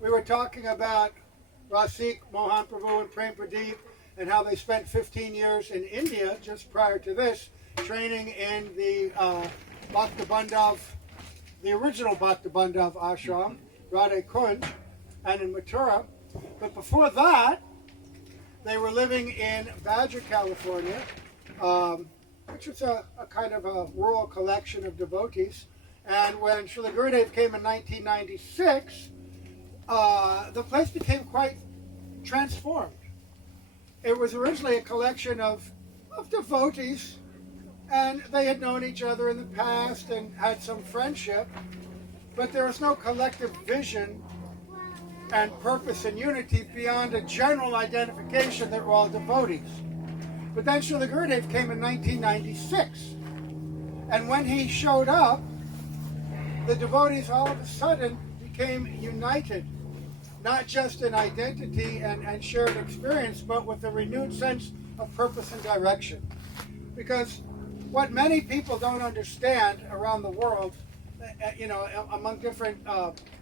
We were talking about Rasik, Mohan Prabhu, and Prem Pradeep, and how they spent 15 years in India just prior to this, training in the Bhakti Bandhav, the original Bhakti Bandhav ashram, Radhe Kunj, and in Mathura. But before that, they were living in Badger, California, which was a kind of a rural collection of devotees. And when Srila Gurudev came in 1996, the place became quite transformed. It was originally a collection of devotees, and they had known each other in the past and had some friendship, but there was no collective vision and purpose and unity beyond a general identification that we're all devotees. But then Srila Gurudev came in 1996, and when he showed up, the devotees all of a sudden became united, not just in identity and shared experience, but with a renewed sense of purpose and direction. Because what many people don't understand around the world, among different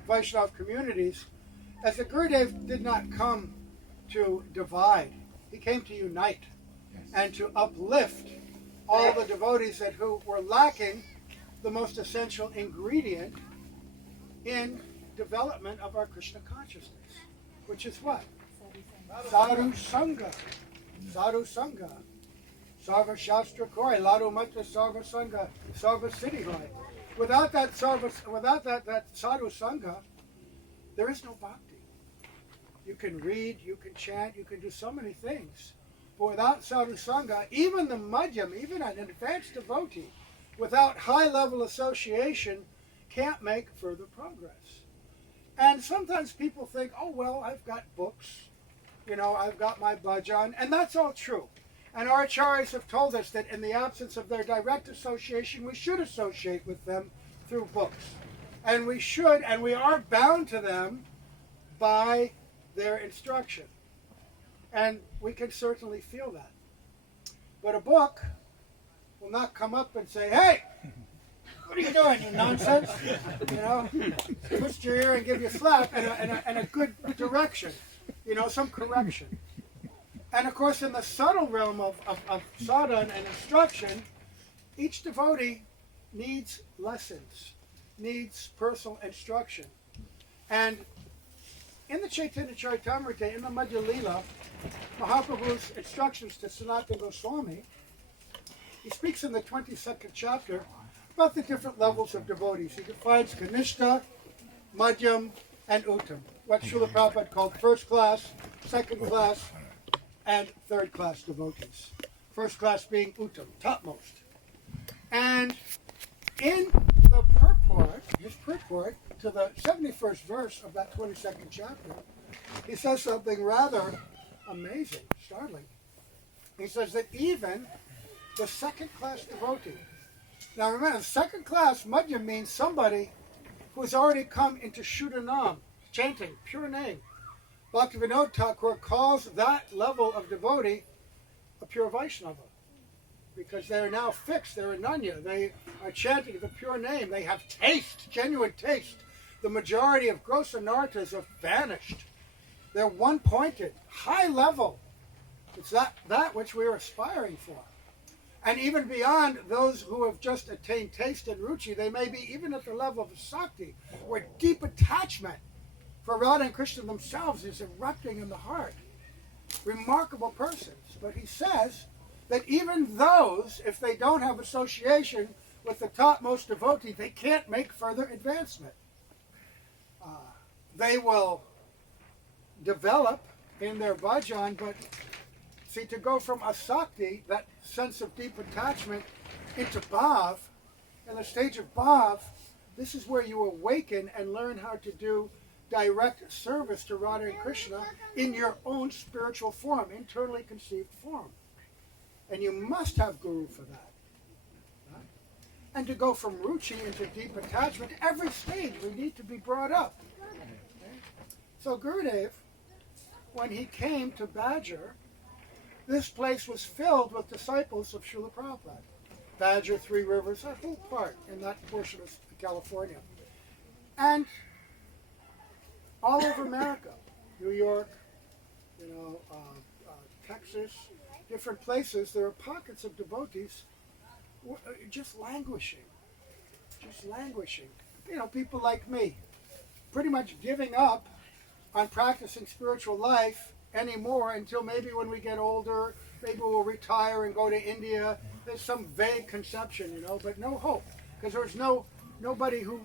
Vaishnava communities, as the Gurudev did not come to divide. He came to unite and to uplift all the devotees who were lacking the most essential ingredient in development of our Krishna consciousness, which is what? Sadhu Sangha. Sadhu Sangha. Sarva Shastra Koi, Ladu Matra Sarva Sangha, Sarva Siddhi Hoy. Without that Sadhu Sangha, there is no bhakti. You can read, you can chant, you can do so many things. But without Sadhu Sangha, even the Madhyam, even an advanced devotee, without high-level association, can't make further progress. And sometimes people think, oh, well, I've got books, I've got my bhajan, and that's all true. And our acharyas have told us that in the absence of their direct association, we should associate with them through books. And we should, and we are bound to them by their instruction. And we can certainly feel that. But a book will not come up and say, hey, what are you doing, you nonsense? Twist your ear and give you a slap and a good direction, some correction. And of course, in the subtle realm of sadhana and instruction, each devotee needs lessons, needs personal instruction. And in the Chaitanya Charitamrita, in the Madhya Lila, Mahaprabhu's instructions to Sanatana Goswami, he speaks in the 22nd chapter about the different levels of devotees. He defines Kanishta, Madhyam, and Uttam, what Srila Prabhupada called first class, second class, and third class devotees. First class being Uttam, topmost. And in the purport, his purport to the 71st verse of that 22nd chapter, he says something rather amazing, startling. He says that even the second class devotee, now remember, second class Madhya means somebody who has already come into Shuddhanam, chanting pure name. Bhaktivinoda Thakur calls that level of devotee a pure Vaishnava, because they are now fixed, they're Ananya, they are chanting the pure name, they have taste, genuine taste. The majority of gross anarthas have vanished. They're one-pointed, high level. It's that which we're aspiring for. And even beyond those who have just attained taste and ruchi, they may be even at the level of Sakti, where deep attachment for Radha and Krishna themselves is erupting in the heart. Remarkable persons. But he says that even those, if they don't have association with the topmost devotee, they can't make further advancement. They will develop in their bhajan, but see, to go from asakti, that sense of deep attachment, into bhav, in the stage of bhav, this is where you awaken and learn how to do direct service to Radha and Krishna in your own spiritual form, internally conceived form. And you must have guru for that. Right? And to go from ruchi into deep attachment, every stage we need to be brought up. Okay? So Gurudev, when he came to Badger, this place was filled with disciples of Srila Prabhupada. Badger, Three Rivers, a whole part in that portion of California. And all over America, New York, Texas, different places. There are pockets of devotees just languishing. People like me, pretty much giving up on practicing spiritual life anymore until maybe when we get older, maybe we'll retire and go to India. There's some vague conception, but no hope, because there was nobody who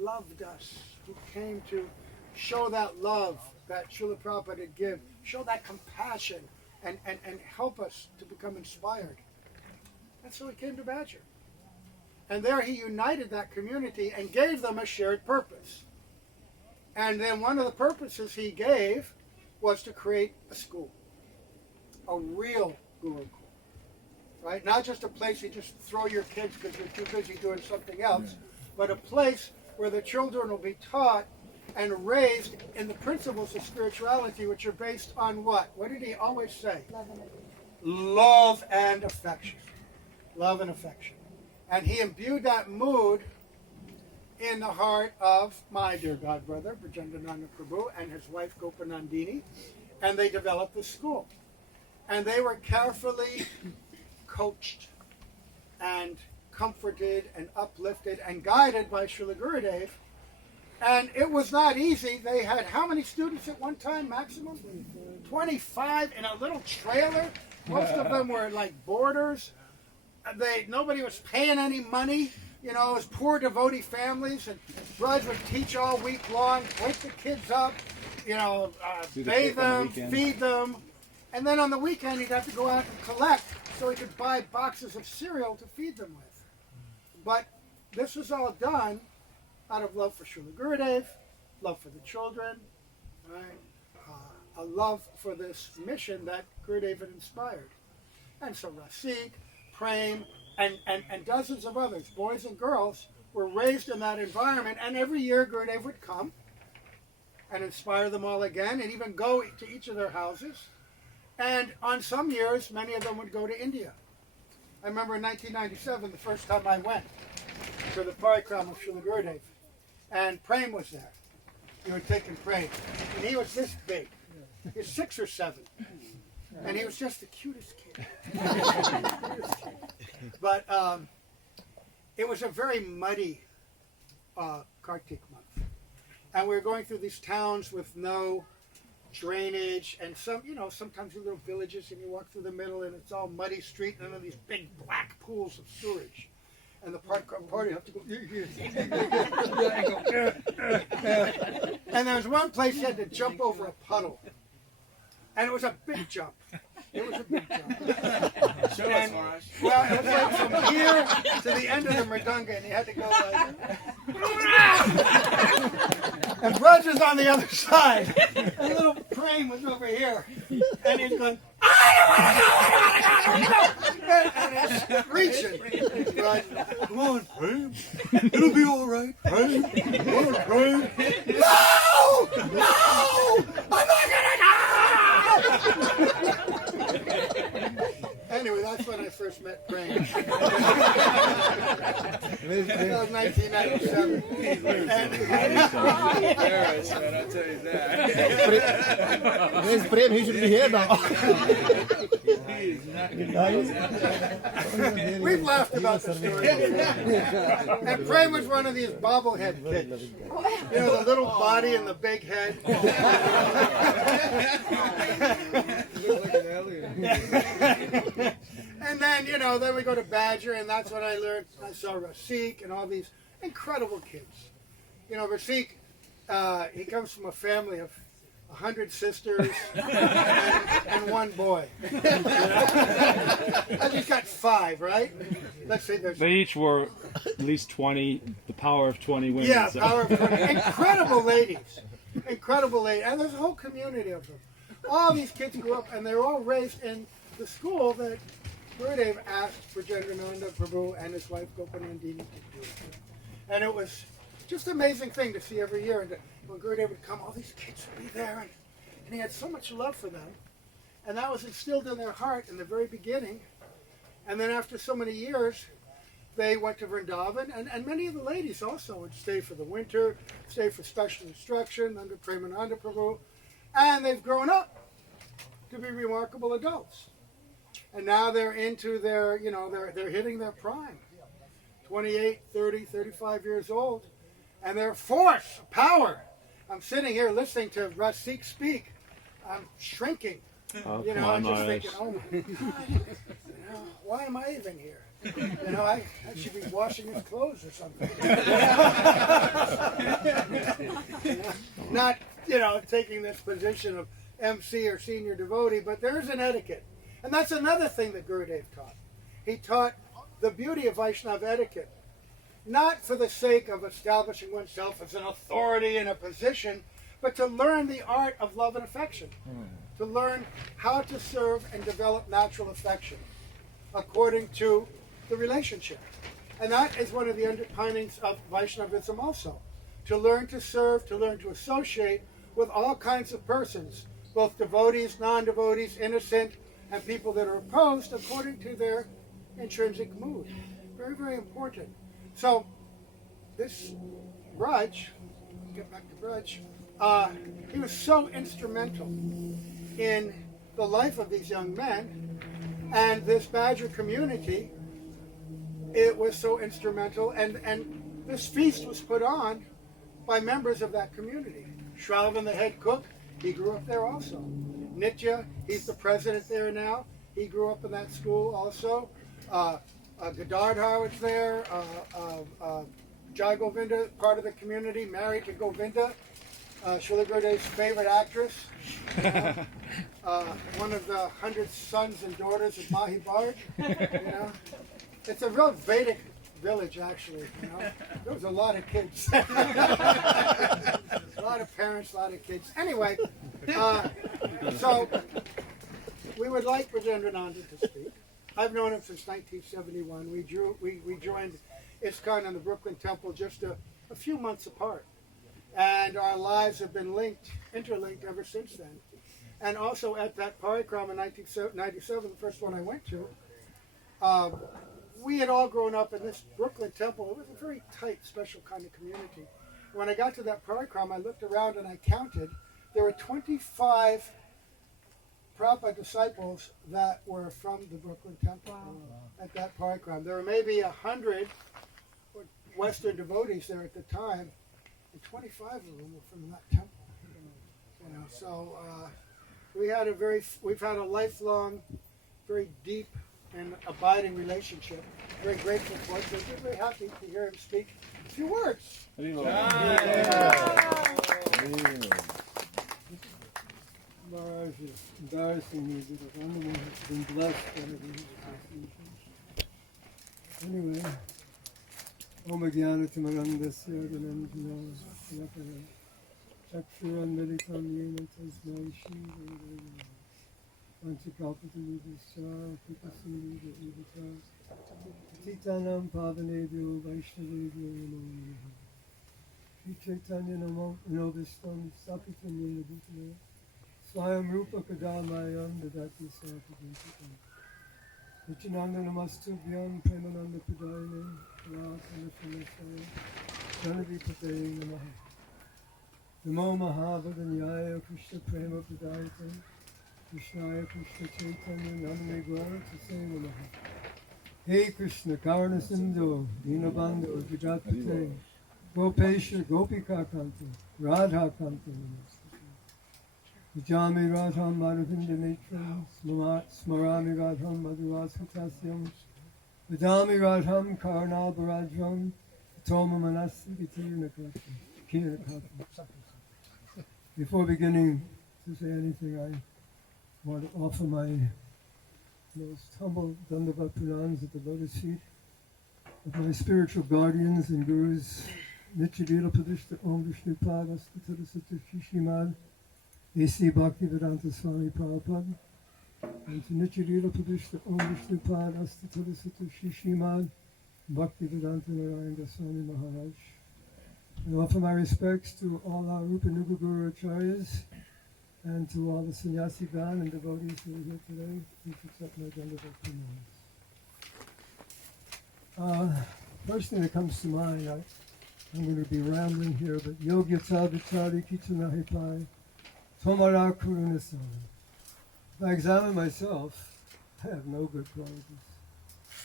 loved us, who came to show that love that Srila Prabhupada would give, show that compassion, and help us to become inspired. And so he came to Badger. And there he united that community and gave them a shared purpose. And then one of the purposes he gave was to create a school, a real Gurukul, right? Not just a place you just throw your kids because you're too busy doing something else, but a place where the children will be taught and raised in the principles of spirituality, which are based on what? What did he always say? Love and affection. Love and affection. And he imbued that mood in the heart of my dear godbrother, Brajendra Prabhu, and his wife Gopanandini, and they developed the school. And they were carefully coached and comforted and uplifted and guided by Srila Gurudev. And it was not easy. They had how many students at one time, maximum? 25 in a little trailer. Most of them were like boarders. Nobody was paying any money. It was poor devotee families, and Braj would teach all week long, wake the kids up, bathe them, feed them, and then on the weekend he'd have to go out and collect so he could buy boxes of cereal to feed them with. But this was all done out of love for Srila Gurudev, love for the children, right? A love for this mission that Gurudev had inspired. And so Rasik, Prem, and dozens of others, boys and girls, were raised in that environment, and every year Gurudev would come and inspire them all again, and even go to each of their houses. And on some years, many of them would go to India. I remember in 1997, the first time I went to the parikram of Srila Gurudev, and Prem was there. He had taken Prem, and he was this big. He was 6 or 7. And he was just the cutest kid. But it was a very muddy Kartik month. And we were going through these towns with no drainage, and sometimes in little villages, and you walk through the middle and it's all muddy street, and then these big black pools of sewage. And the party have to go. And there was one place you had to jump over a puddle. And it was a big jump. It was a big jump. And, well, it was like from here to the end of the Mridanga, and you had to go like... And Braj was on the other side. And little Prem was over here. And he's going... and it's reaching. Braj, come on, Prem. It'll be all right, Prem. Come on, Prem. No! No! I'm not gonna die! Anyway, that's when I first met Prem. That was 1997. Embarrassed, man, I'll tell you that. Where's Prem? He should be here now. We've laughed about the story. And Prem was one of these bobblehead kids. The little body and the big head. And then we go to Badger, and that's when I saw Rasik and all these incredible kids. Rasik, he comes from a family of 100 sisters and one boy. And he's got 5, right? Let's say there's... They each were at least 20, the power of 20 women. Yeah, so. power of 20. Incredible ladies. Incredible ladies. And there's a whole community of them. All these kids grew up, and they were all raised in the school that Gurudev asked Brajendra Prabhu and his wife Gopanandini to do. And it was just an amazing thing to see every year. And when Gurudev would come, all these kids would be there, and he had so much love for them. And that was instilled in their heart in the very beginning. And then after so many years, they went to Vrindavan, and many of the ladies also would stay for the winter, stay for special instruction under Premananda Prabhu, and they've grown up to be remarkable adults. And now they're into their, they're hitting their prime, 28, 30, 35 years old, and they're force, power. I'm sitting here listening to Rasik speak. I'm shrinking. Oh, I'm come on, just Maharaj. thinking, oh my God, why am I even here? I should be washing his clothes or something. Not, taking this position of MC or senior devotee, but there's an etiquette. And that's another thing that Gurudev taught. He taught the beauty of Vaishnava etiquette, not for the sake of establishing oneself as an authority in a position, but to learn the art of love and affection, to learn how to serve and develop natural affection according to the relationship. And that is one of the underpinnings of Vaishnavism also, to learn to serve, to learn to associate with all kinds of persons, both devotees, non-devotees, innocent, and people that are opposed according to their intrinsic mood. Very, very important. So this Braj, get back to Braj, he was so instrumental in the life of these young men, and this Badger community, it was so instrumental, and this feast was put on by members of that community. Shravan, the head cook, he grew up there also. Nitya, he's the president there now. He grew up in that school also. Gadardhar was there. Jai Govinda, part of the community, married to Govinda, Srila Gurudev's favorite actress. One of the 100 sons and daughters of Mahi Bharg. It's a real Vedic village, actually. There was a lot of kids. A lot of parents, a lot of kids. Anyway, so we would like Brajendra to speak. I've known him since 1971. We joined ISKCON and the Brooklyn Temple just a few months apart. And our lives have been interlinked ever since then. And also at that parikram in 1997, the first one I went to, we had all grown up in this Brooklyn Temple. It was a very tight, special kind of community. When I got to that parikram, I looked around and I counted. There were 25 Prabhupada disciples that were from the Brooklyn Temple at that parikram. There were maybe 100 Western devotees there at the time, and 25 of them were from that temple. So we've had a lifelong, very deep and abiding relationship. Very grateful for it. So we're very happy to hear him speak a few words. Maharaj is embarrassing me because I'm the one who's been blessed by these associations. Anyway, Om Jnana Timarandasya Dhananjana Lakara Chakshuran Meditam Yena Tasmai Shri Guru Panchakalpatamidasya Kipasini Devita Titanam Pavanebhyo Vaishnavebhyo Namo Shri Chaitanya Namo Novistam Sapitam Yena Bhutana Swayam Rupa Kadamayam Dadati Sapadantikam Nityananda Namastubhyam Premananda Pradayane Rakanashanasaya Janavi Patayam Namaha Namo Mahavadanyaya Krishna Prema Pradayate Krishnaya Krishna Chaitanya Namane Gaura Tasaya Namaha Hey Krishna Karna Sindhu Dinabandhu Jagapate Gopesha Gopika Kanta Radha Kanta Vijami Radham Madhavinda Mitram Smarami Radham Madhurasvatasyam Vidami Radham Karna Barajam Toma Manasi Kirnakatam. Before beginning to say anything, I want to offer my most humble Dandavat pranams at the lotus feet of my spiritual guardians and gurus, Nityalila Padishta Om Vishnupad Astatara Shishimad A.C. Bhaktivedanta Swami Prabhupada, and to Nityalila Padishta Om Vishnupad Astatara Shishimad Bhaktivedanta Narayana Swami Maharaj. I offer my respects to all our Rupanuga Guru Acharyas and to all the sannyasigan and devotees who are here today. Please accept my Dandavat pranams. First thing that comes to mind, I'm going to be rambling here, but Yogya Vichari Kichanahipai Tomara Kurunasan. If I examine myself, I have no good qualities.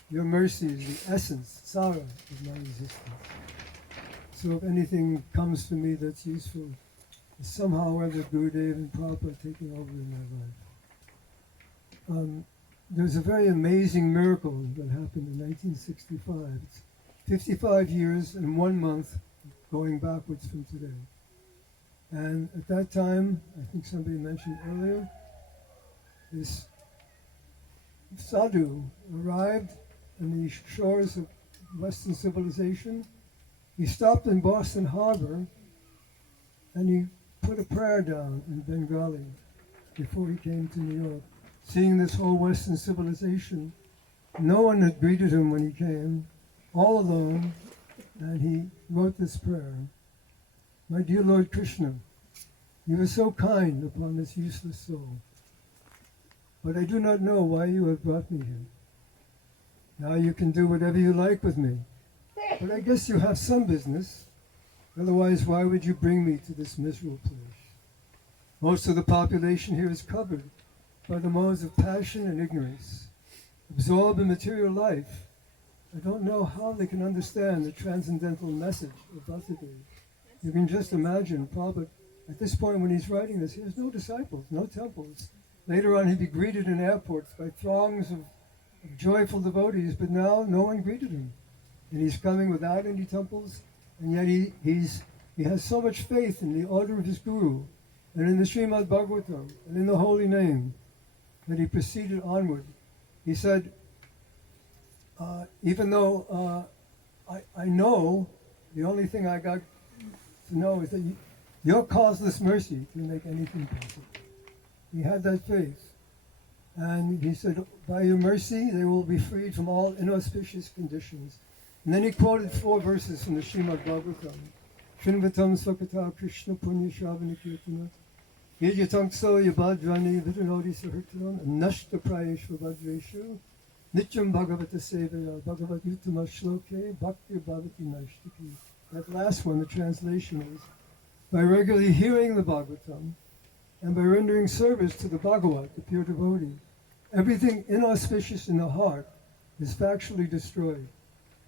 Your mercy is the essence, Sara, of my existence. So if anything comes to me that's useful, it's somehow or other Gurudev and Prabhupada taking over in my life. There's a very amazing miracle that happened in 1965. It's 55 years and 1 month going backwards from today. And at that time, I think somebody mentioned earlier, this sadhu arrived on the shores of Western civilization. He stopped in Boston Harbor and he put a prayer down in Bengali before he came to New York. Seeing this whole Western civilization, no one had greeted him when he came, all alone, and he wrote this prayer. My dear Lord Krishna, you are so kind upon this useless soul, but I do not know why you have brought me here. Now you can do whatever you like with me, but I guess you have some business. Otherwise, why would you bring me to this miserable place? Most of the population here is covered by the modes of passion and ignorance. Absorbed in material life, I don't know how they can understand the transcendental message of Bhaktivedanta. You can just imagine, Prabhupada, at this point when he's writing this, he has no disciples, no temples. Later on he'd be greeted in airports by throngs of joyful devotees, but now no one greeted him. And he's coming without any temples, and yet he has so much faith in the order of his Guru, and in the Srimad Bhagavatam, and in the holy name, that he proceeded onward. He said, even though I know, the only thing I got to know is that your causeless mercy can make anything possible. He had that faith. And he said, by your mercy, they will be freed from all inauspicious conditions. And then he quoted 4 verses from the Srimad Bhagavatam. Srinvatam Sakata Krishna Punya Shravana Kirtana Yajatankso Yabhadrani Vitanodi Sahirtanam Nashta Prayeshva Vajreshu Nityam Bhagavata Sevaya Bhagavat Utama Shloke Bhakti Bhavati Nashtaki. That last one, the translation is, by regularly hearing the Bhagavatam and by rendering service to the Bhagavat, the pure devotee, everything inauspicious in the heart is factually destroyed,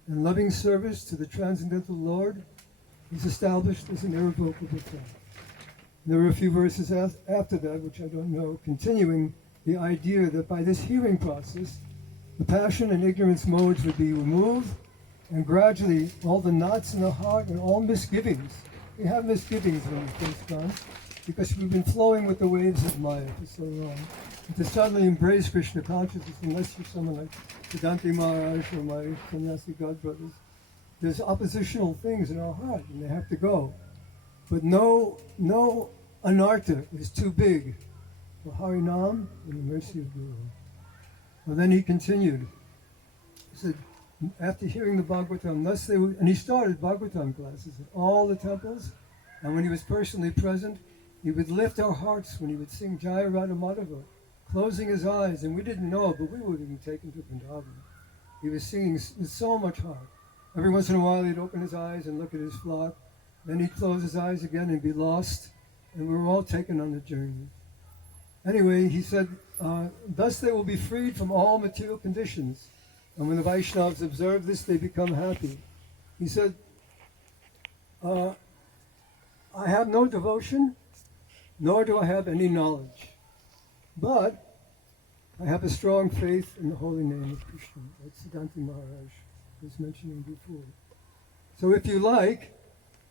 and loving service to the transcendental Lord is established as an irrevocable fact. There are a few verses after that, which I don't know, continuing the idea that by this hearing process, the passion and ignorance modes would be removed, and gradually all the knots in the heart and all misgivings. We have misgivings when we face God, because we've been flowing with the waves of Maya for so long. And to suddenly embrace Krishna consciousness, unless you're someone like Siddhanta Maharaj or my sannyasi godbrothers, there's oppositional things in our heart, and they have to go. But no anartha is too big for Harinam and the mercy of Guru. Well, then he continued. He said, after hearing the Bhagavatam, and he started Bhagavatam classes at all the temples, and when he was personally present, he would lift our hearts when he would sing Jaya Radha Madhava, closing his eyes, and we didn't know, but we would have been taken to Vrindavan. He was singing with so much heart. Every once in a while, he'd open his eyes and look at his flock, then he'd close his eyes again and be lost, and we were all taken on the journey. Anyway, he said, thus they will be freed from all material conditions. And when the Vaishnavas observe this, they become happy. He said, I have no devotion, nor do I have any knowledge. But I have a strong faith in the holy name of Krishna, like Siddhanta Maharaj was mentioning before. So if you like,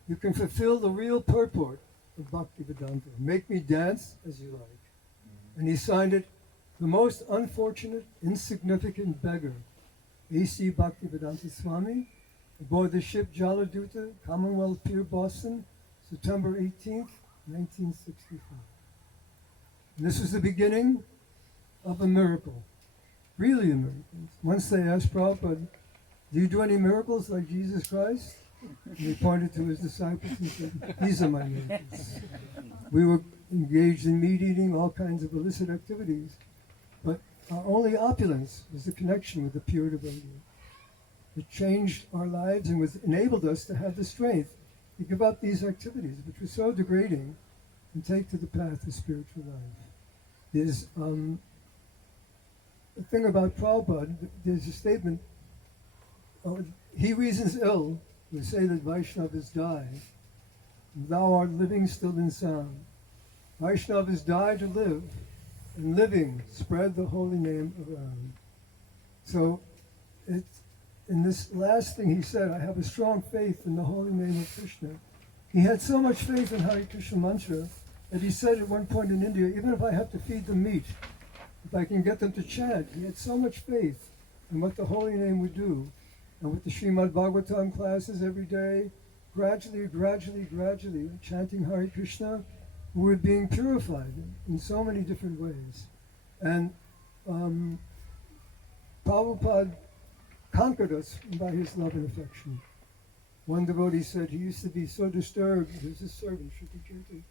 you can fulfill the real purport of Bhaktivedanta. Make me dance as you like. And he signed it, the most unfortunate, insignificant beggar, A.C. Bhaktivedanta Swami, aboard the ship Jaladuta, Commonwealth Pier, Boston, September 18th, 1965. And this was the beginning of a miracle, really a miracle. Once they asked Prabhupada, do you do any miracles like Jesus Christ? And he pointed to his disciples and said, these are my miracles. We were engaged in meat eating, all kinds of illicit activities, but our only opulence was the connection with the pure devotee. It changed our lives and was enabled us to have the strength to give up these activities, which were so degrading, and take to the path of spiritual life. There's the thing about Prabhupada, there's a statement, he reasons ill who say that Vaishnavas die. Thou art living still in sound. Vaishnavas die to live, and living spread the holy name around. So it's, in this last thing he said, I have a strong faith in the holy name of Krishna. He had so much faith in Hare Krishna mantra that he said at one point in India, even if I have to feed them meat, if I can get them to chant, he had so much faith in what the holy name would do. And with the Srimad Bhagavatam classes every day, gradually, chanting Hare Krishna, we were being purified in so many different ways. And Prabhupada conquered us by his love and affection. One devotee said he used to be so disturbed, his servant, Shukakirti,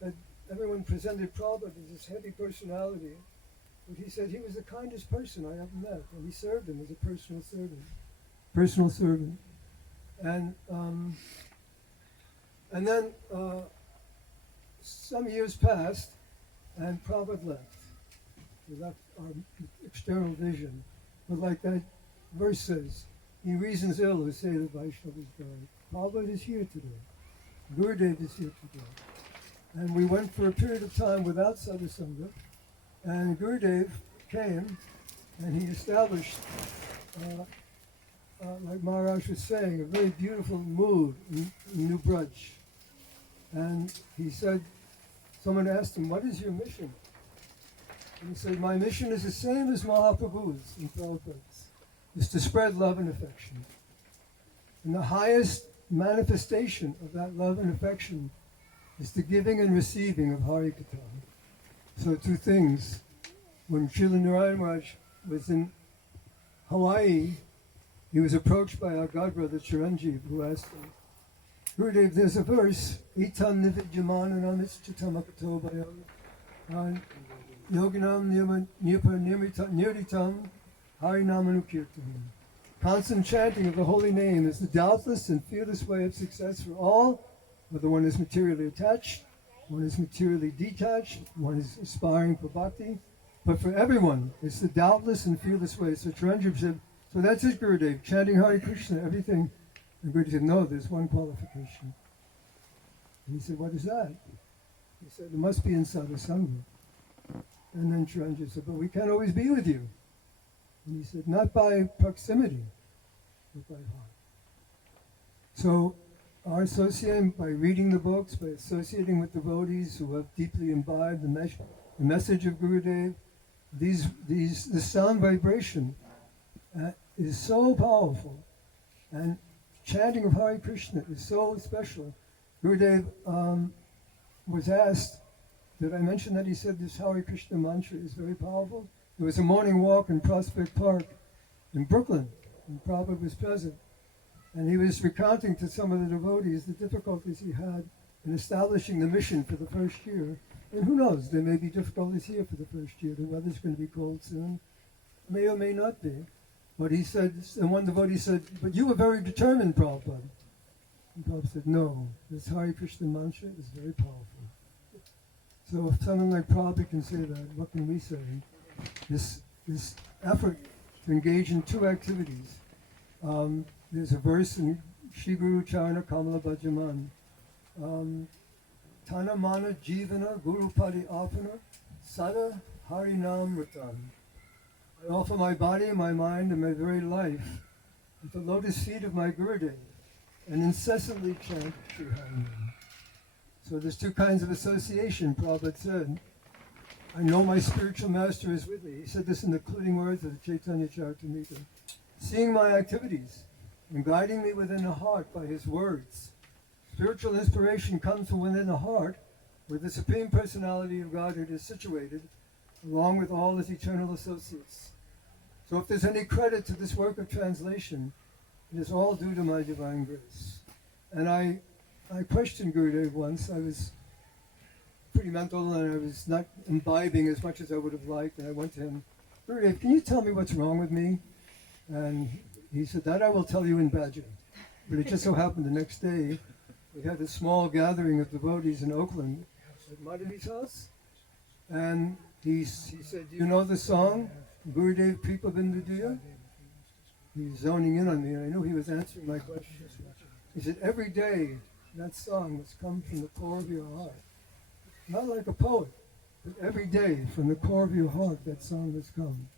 that everyone presented Prabhupada as this heavy personality. But he said he was the kindest person I ever met, and he served him as a personal servant. And then some years passed, and Prabhupada left. He left our external vision. But like that verse says, he reasons ill who say that Vaishnavas died. Prabhupada is here today. Gurudev is here today. And we went for a period of time without sadhusanga, and Gurudev came, and he established, like Maharaja was saying, a very beautiful mood in New Braj. And he said, someone asked him, what is your mission? And he said, my mission is the same as Mahaprabhu's and Prabhupada's, is to spread love and affection. And the highest manifestation of that love and affection is the giving and receiving of Hari Katha. So two things. When Srila Narayan Raj was in Hawaii, he was approached by our godbrother Chiranjeev, who asked him, Gurudev, there's a verse, Itam nividyamananam ichchatamakato bhayam, yoginam nirditam harinamanukirtanam. Constant chanting of the holy name is the doubtless and fearless way of success for all, whether one is materially attached, one is materially detached, one is aspiring for bhakti, but for everyone, it's the doubtless and fearless way. So Chiranjeev said, so that's it, Gurudev, chanting Hare Krishna, everything. And Gurudev said, no, there's one qualification. And he said, what is that? He said, it must be in sadhusanga. And then Chiranjeev said, but we can't always be with you. And he said, not by proximity, but by heart. So our associating, by reading the books, by associating with devotees who have deeply imbibed the message of Gurudev, the sound vibration is so powerful, and chanting of Hare Krishna is so special. Gurudev was asked, did I mention that he said this Hare Krishna mantra is very powerful? There was a morning walk in Prospect Park in Brooklyn, and Prabhupada was present. And he was recounting to some of the devotees the difficulties he had in establishing the mission for the first year. And who knows, there may be difficulties here for the first year. The weather's going to be cold soon. May or may not be. But he said, and one devotee said, but you were very determined, Prabhupada. And Prabhupada said, no, this Hare Krishna mantra is very powerful. So if someone like Prabhupada can say that, what can we say? This effort to engage in two activities. There's a verse in Shri Guru Charana Kamala Bhajaman. Tana mana jivana guru padi apana sada harinam ritam. I offer my body, my mind, and my very life at the lotus feet of my Gurudev and incessantly chant Shri Harinam. So there's two kinds of association, Prabhupada said. I know my spiritual master is with me. He said this in the concluding words of the Chaitanya Charitamrita. Seeing my activities and guiding me within the heart by his words. Spiritual inspiration comes from within the heart, where the Supreme Personality of Godhead is situated, along with all his eternal associates. So if there's any credit to this work of translation, it is all due to my divine grace. And I questioned Gurudev once. I was pretty mental and I was not imbibing as much as I would have liked. And I went to him, Gurudev, can you tell me what's wrong with me? And He said, that I will tell you in Badger. But it just so happened the next day, we had a small gathering of devotees in Oakland at Madhavi's house. And he said, do you know the song, Gurudev Kripa Bindudiya? He's zoning in on me, and I knew he was answering my question. He said, every day that song must come from the core of your heart. Not like a poet, but every day from the core of your heart that song must come.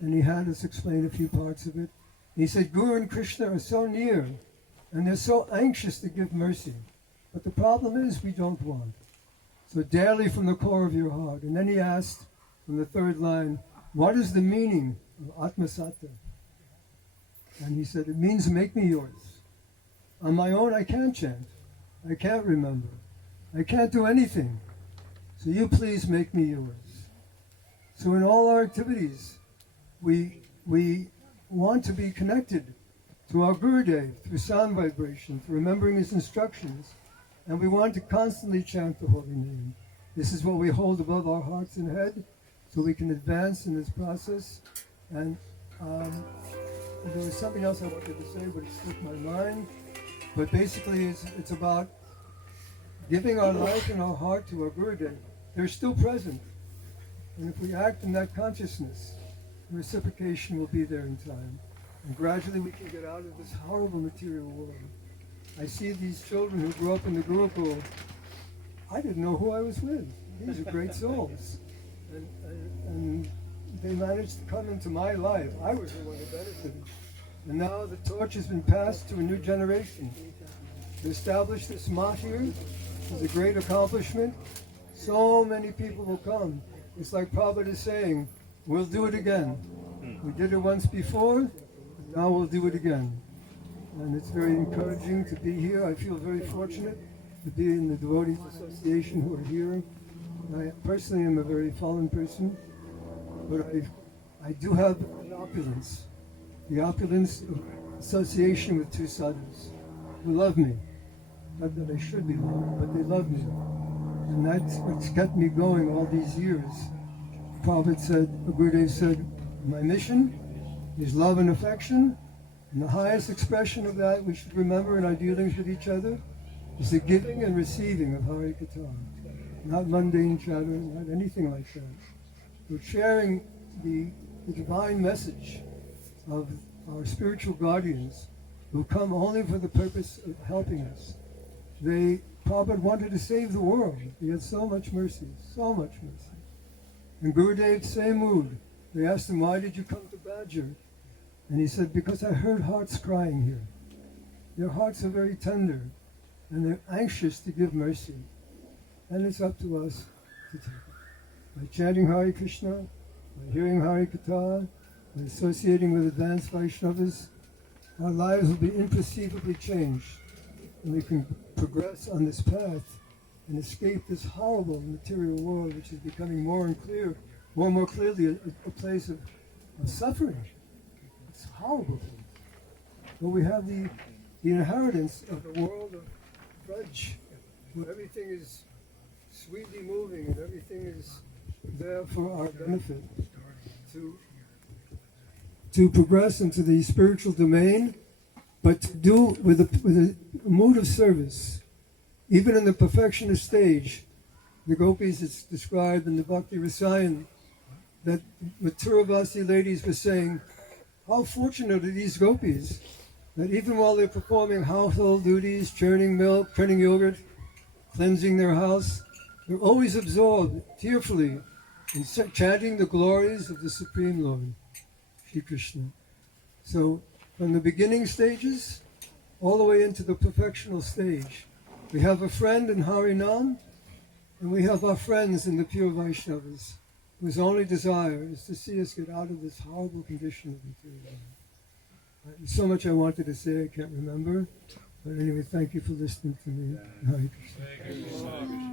And he had us explain a few parts of it. He said, Guru and Krishna are so near, and they're so anxious to give mercy. But the problem is we don't want. So daily from the core of your heart. And then he asked, from the third line, what is the meaning of Atmasata? And he said, it means make me yours. On my own, I can't chant. I can't remember. I can't do anything. So you please make me yours. So in all our activities, we want to be connected to our Gurudev through sound vibration, through remembering his instructions, and we want to constantly chant the holy name. This is what we hold above our hearts and head, so we can advance in this process. And there was something else I wanted to say, but it slipped my mind. But basically, it's about giving our life and our heart to our Gurudev. They're still present. And if we act in that consciousness, the reciprocation will be there in time. And gradually we can get out of this horrible material world. I see these children who grew up in the Gurukul. I didn't know who I was with. These are great souls. And they managed to come into my life. I was the one who benefited. And now the torch has been passed to a new generation. To establish this mat here is a great accomplishment. So many people will come. It's like Prabhu is saying, we'll do it again. We did it once before, now we'll do it again. And it's very encouraging to be here. I feel very fortunate to be in the Devotees Association who are here. I personally am a very fallen person, but I do have an opulence. The opulence of association with two sadhus who love me. Not that I should be loved, but they love me. And that's what's kept me going all these years. Prabhupada said, Gurudev said, my mission is love and affection, and the highest expression of that we should remember in our dealings with each other is the giving and receiving of Hari Katha. Not mundane chatter, not anything like that. We're sharing the divine message of our spiritual guardians who come only for the purpose of helping us. Prabhupada wanted to save the world. He had so much mercy, so much mercy. And Gurudev, same mood. They asked him, why did you come to Badger? And he said, because I heard hearts crying here. Their hearts are very tender, and they're anxious to give mercy. And it's up to us to take it. By chanting Hare Krishna, by hearing Hare Katha, by associating with advanced Vaishnavas, our lives will be imperceivably changed. And we can progress on this path and escape this horrible material world which is becoming more and more clearly a place of suffering. It's a horrible thing. But we have the inheritance of the world of Braj, where everything is sweetly moving and everything is there for our benefit. To progress into the spiritual domain, but to do with a mood of service. Even in the perfectionist stage, the gopis, it's described in the Bhakti Rasayan, that Mathuravasi ladies were saying, how fortunate are these gopis, that even while they're performing household duties, churning milk, churning yogurt, cleansing their house, they're always absorbed tearfully in chanting the glories of the Supreme Lord, Shri Krishna. So, from the beginning stages, all the way into the perfectional stage, we have a friend in Harinam, and we have our friends in the pure Vaishnavas, whose only desire is to see us get out of this horrible condition of material life. There's so much I wanted to say, I can't remember. But anyway, thank you for listening to me. Hare Krishna.